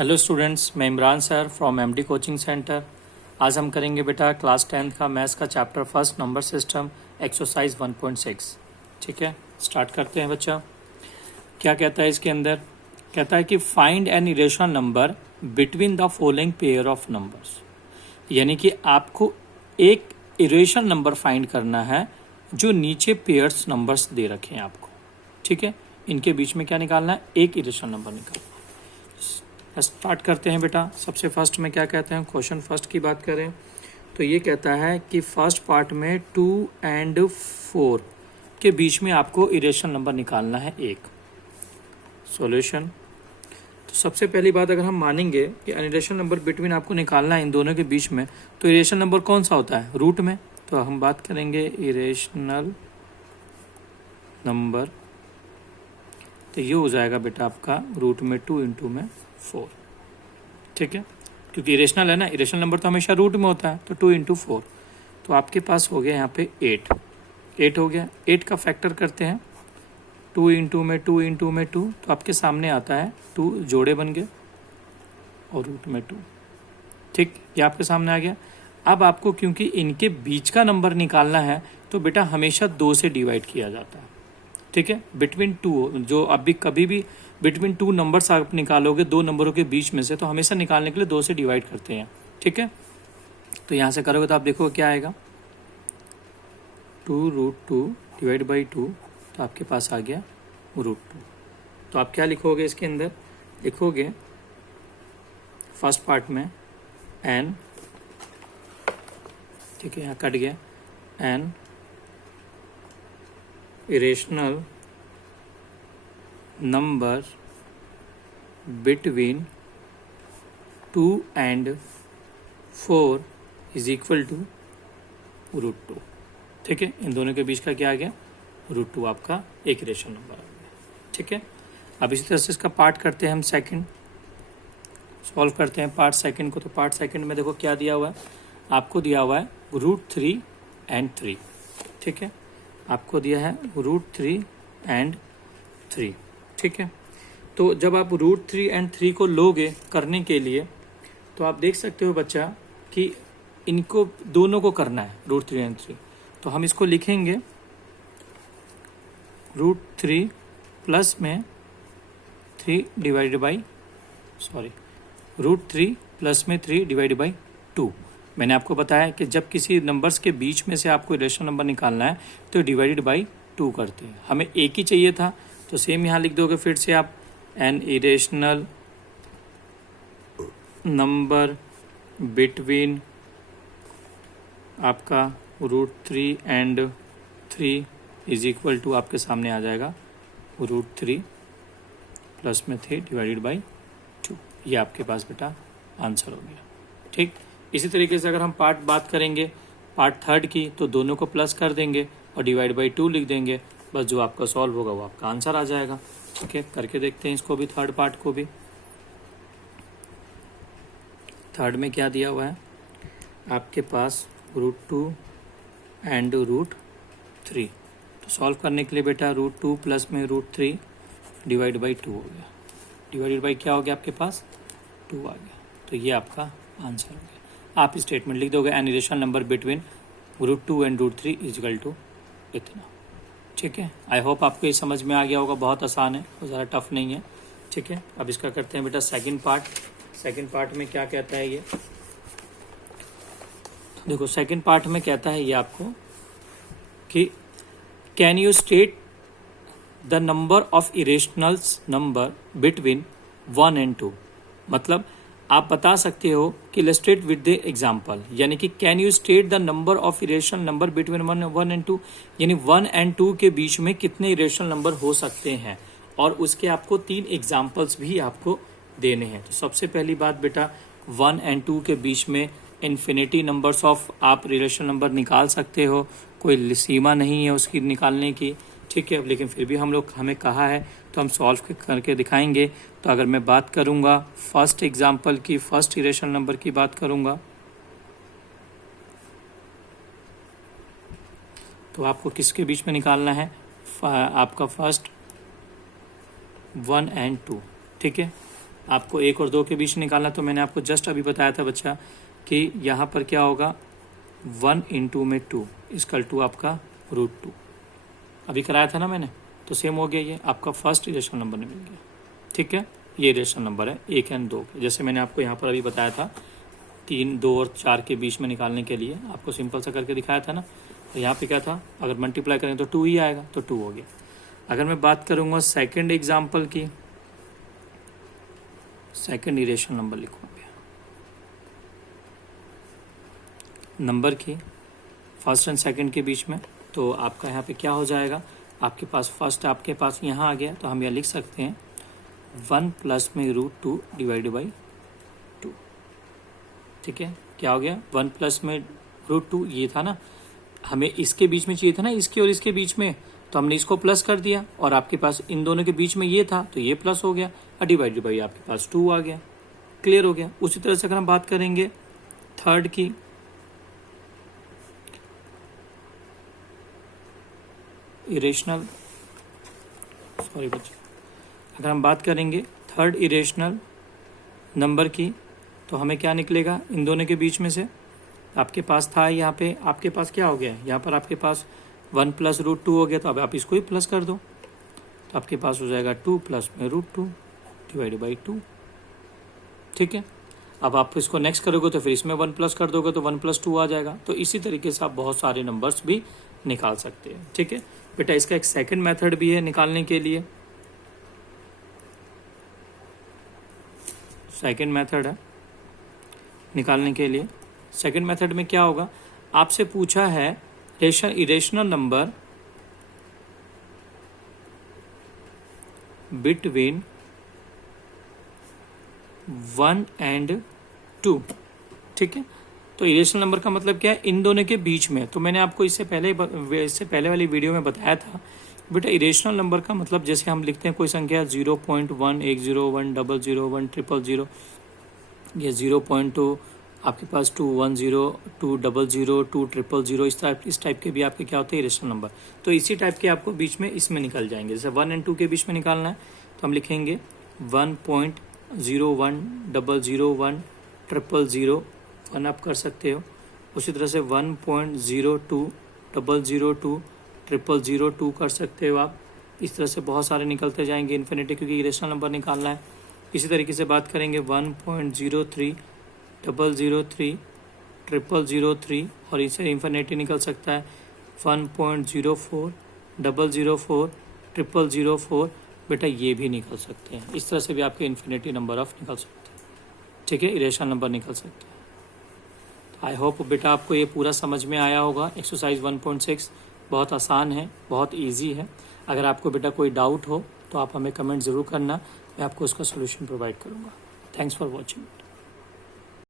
Hello students, मैं Imran sir from MD coaching centre. आज हम करेंगे बेटा क्लास 10th का मैथ्स का chapter first number system exercise 1.6। ठीक है, स्टार्ट करते हैं बच्चा। क्या कहता है इसके अंदर? कहता है कि find N irrational number between the following pair of numbers. यानी कि आपको एक इरेशनल नंबर फाइंड करना है जो नीचे पेयर्स नंबर्स दे रखे हैं आपको। ठीक है, इनके बीच में क्या निकालना है? एक इरेशनल नंबर निकालना। स्टार्ट करते हैं बेटा। सबसे फर्स्ट में क्या कहते हैं? क्वेश्चन फर्स्ट की बात करें तो ये कहता है कि फर्स्ट पार्ट में 2 and 4 के बीच में आपको इरेशनल नंबर निकालना है एक। सॉल्यूशन। तो सबसे पहली बात, अगर हम मानेंगे कि इरेशनल नंबर बिटवीन आपको निकालना है इन दोनों के बीच में, तो इरेशनल नंबर कौन सा होता है? रूट में। तो हम बात करेंगे इरेशनल नंबर, तो ये हो जाएगा बेटा आपका रूट में 2 into में 4। ठीक है, क्योंकि इरेशनल है ना, इरेशनल नंबर तो हमेशा रूट में होता है, तो 2 into 4। तो आपके पास हो गया यहाँ पे 8 हो गया। 8 का फैक्टर करते हैं, 2 into में 2 into में 2, तो आपके सामने आता है 2 जोड़े बन गए और रूट में 2। ठीक, ये आपके सामने आ गया। अब आपको क्योंकि इनके बीच का नंबर निकालना है तो बेटा हमेशा 2 से डिवाइड किया जाता है। ठीक है, बिटवीन 2, जो अभी कभी भी बिटवीन 2 नंबर्स आप निकालोगे दो नंबरों के बीच में से, तो हमेशा निकालने के लिए 2 से डिवाइड करते हैं। ठीक है, तो यहाँ से करोगे तो आप देखो क्या आएगा, 2√2 डिवाइड बाई 2, तो आपके पास आ गया √2। तो आप क्या लिखोगे इसके अंदर? लिखोगे फर्स्ट पार्ट में n, ठीक है, यहाँ कट गया, n irrational number between 2 and 4 is equal to √2। ठीक है, इन दोनों के बीच का क्या आ गया? √2 आपका एक इरेशनल नंबर आ गया। ठीक है, अब इसी तरह से इसका पार्ट करते हैं हम सेकंड, सॉल्व करते हैं पार्ट सेकंड को। तो पार्ट सेकंड में देखो क्या दिया हुआ है, आपको दिया हुआ है √3 and 3। ठीक है, आपको दिया है √3 and 3। ठीक है, तो जब आप √3 and 3 को लोगे करने के लिए, तो आप देख सकते हो बच्चा कि इनको दोनों को करना है √3 and 3। तो हम इसको लिखेंगे √3 प्लस में 3 डिवाइड बाई √3 प्लस में 3 डिवाइड बाई 2। मैंने आपको बताया कि जब किसी नंबर्स के बीच में से आपको इरेशनल नंबर निकालना है तो डिवाइडेड बाई 2 करते हैं। हमें एक ही चाहिए था, तो सेम यहाँ लिख दोगे फिर से आप, एन इरेशनल नंबर बिटवीन आपका √3 and 3 इज इक्वल टू, आपके सामने आ जाएगा √3 प्लस में 3 डिवाइडेड बाई 2। ये आपके पास बेटा आंसर हो गया। ठीक, इसी तरीके से अगर हम बात करेंगे पार्ट थर्ड की, तो दोनों को प्लस कर देंगे और डिवाइड बाई 2 लिख देंगे, बस जो आपका सॉल्व होगा वो आपका आंसर आ जाएगा। ठीक है, करके देखते हैं इसको भी, थर्ड पार्ट को भी। थर्ड में क्या दिया हुआ है आपके पास? √2 and √3। तो सॉल्व करने के लिए बेटा √2 प्लस में √3 डिवाइड बाई 2 हो गया, डिवाइडेड बाई क्या हो गया आपके पास? 2 आ गया। तो ये आपका आंसर हो गया। आप स्टेटमेंट लिख दोगे, an irrational number between √2 and √3 is equal to इतना। ठीक है, आई होप आपको ये समझ में आ गया होगा, बहुत आसान है और ज़्यादा टफ नहीं है। ठीक है, अब इसका करते हैं बेटा सेकंड पार्ट। सेकंड पार्ट में क्या कहता है ये? तो देखो सेकंड पार्ट में कहता है ये आपको कि can you state the number of irrationals number between 1 and 2। मतलब आप बता सकते हो कि इलस्ट्रेट विद द एग्जाम्पल, यानी कि can you state the number of irrational number between 1 and 2, यानी 1 and 2 के बीच में कितने इरेशनल नंबर हो सकते हैं, और उसके आपको 3 एग्जाम्पल्स भी आपको देने हैं। तो सबसे पहली बात बेटा, 1 and 2 के बीच में इन्फिनिटी नंबर्स ऑफ आप रिलेशन नंबर निकाल सकते हो, कोई सीमा नहीं है उसकी निकालने की। ठीक है, लेकिन फिर भी हमें कहा है तो हम सॉल्व करके दिखाएंगे। तो अगर मैं बात करूंगा फर्स्ट एग्जांपल की, फर्स्ट इरेशनल नंबर की बात करूंगा, तो आपको किसके बीच में निकालना है? आपका फर्स्ट 1 and 2। ठीक है, आपको 1 और 2 के बीच निकालना, तो मैंने आपको जस्ट अभी बताया था बच्चा कि यहाँ पर क्या होगा 1 × में 2 = आपका √2 अभी कराया था ना मैंने, तो सेम हो गया, ये आपका फर्स्ट इरेशनल नंबर मिल गया। ठीक है, ये इरेशनल नंबर है 1 और 2 के। जैसे मैंने आपको यहाँ पर अभी बताया था 3, 2 और 4 के बीच में निकालने के लिए आपको सिंपल सा करके दिखाया था ना, तो यहाँ पे क्या था, अगर मल्टीप्लाई करें तो 2 ही आएगा, तो 2 हो गया। अगर मैं बात करूँगा सेकेंड एग्जाम्पल की, सेकेंड इरेशनल नंबर लिखूँगा नंबर की फर्स्ट एंड सेकंड के बीच में, तो आपका यहाँ पे क्या हो जाएगा, आपके पास फर्स्ट आपके पास यहाँ आ गया, तो हम यह लिख सकते हैं 1 + में √2 / 2। ठीक है, क्या हो गया 1 + में √2, ये था ना, हमें इसके बीच में चाहिए था ना, इसके और इसके बीच में, तो हमने इसको प्लस कर दिया, और आपके पास इन दोनों के बीच में ये था, तो ये प्लस हो गया, और डिवाइडेड बाई आपके पास 2 आ गया। क्लियर हो गया। उसी तरह से अगर हम बात करेंगे थर्ड की, इरेशनल, सॉरी बच्चे, अगर हम बात करेंगे थर्ड इरेशनल नंबर की, तो हमें क्या निकलेगा, इन दोनों के बीच में से आपके पास था, यहाँ पे आपके पास क्या हो गया, यहाँ पर आपके पास 1 + √2 हो गया, तो अब आप इसको ही प्लस कर दो, तो आपके पास हो जाएगा 2 + में √2 / 2। ठीक है, अब आप इसको नेक्स्ट करोगे तो फिर इसमें 1 प्लस कर दोगे तो 1 + 2 आ जाएगा। तो इसी तरीके से आप बहुत सारे नंबर्स भी निकाल सकते हैं। ठीक है बेटा, इसका एक सेकंड मेथड भी है निकालने के लिए, सेकंड मेथड है निकालने के लिए। सेकंड मेथड में क्या होगा, आपसे पूछा है इरेशनल नंबर बिटवीन 1 और 2। ठीक है, तो इरेशनल नंबर का मतलब क्या है, इन दोनों के बीच में। तो मैंने आपको इससे पहले वाली वीडियो में बताया था बेटा, इरेशनल नंबर का मतलब जैसे हम लिखते हैं कोई संख्या 0.1, 101, 001, 000, ये 0.2, आपके पास 210, 200, 200, इस टाइप के भी आपके क्या होते हैं इरेशनल नंबर। तो इसी टाइप के आपको बीच में इसमें निकल जाएंगे। जैसे 1 और 2 के बीच में निकालना है तो हम लिखेंगे 1.01, 001, 000, 1 आप कर सकते हो। उसी तरह से 1.02, 002, 000, कर सकते हो आप। इस तरह से बहुत सारे निकलते जाएंगे इन्फिनिटी, क्योंकि इरेशनल नंबर निकालना है। इसी तरीके से बात करेंगे 1.03, 003, 003, और इससे इन्फिनिटी निकल सकता है 1.04, 004, 004, बेटा ये भी निकल सकते हैं। इस तरह से भी आपके इन्फिनिटी नंबर ऑफ निकल सकते हैं। ठीक है, इरेशनल नंबर निकल सकते हैं। आई होप बेटा आपको ये पूरा समझ में आया होगा। एक्सरसाइज 1.6 बहुत आसान है, बहुत इजी है। अगर आपको बेटा कोई डाउट हो तो आप हमें कमेंट ज़रूर करना, मैं आपको उसका सोल्यूशन प्रोवाइड करूँगा। Thanks for watching.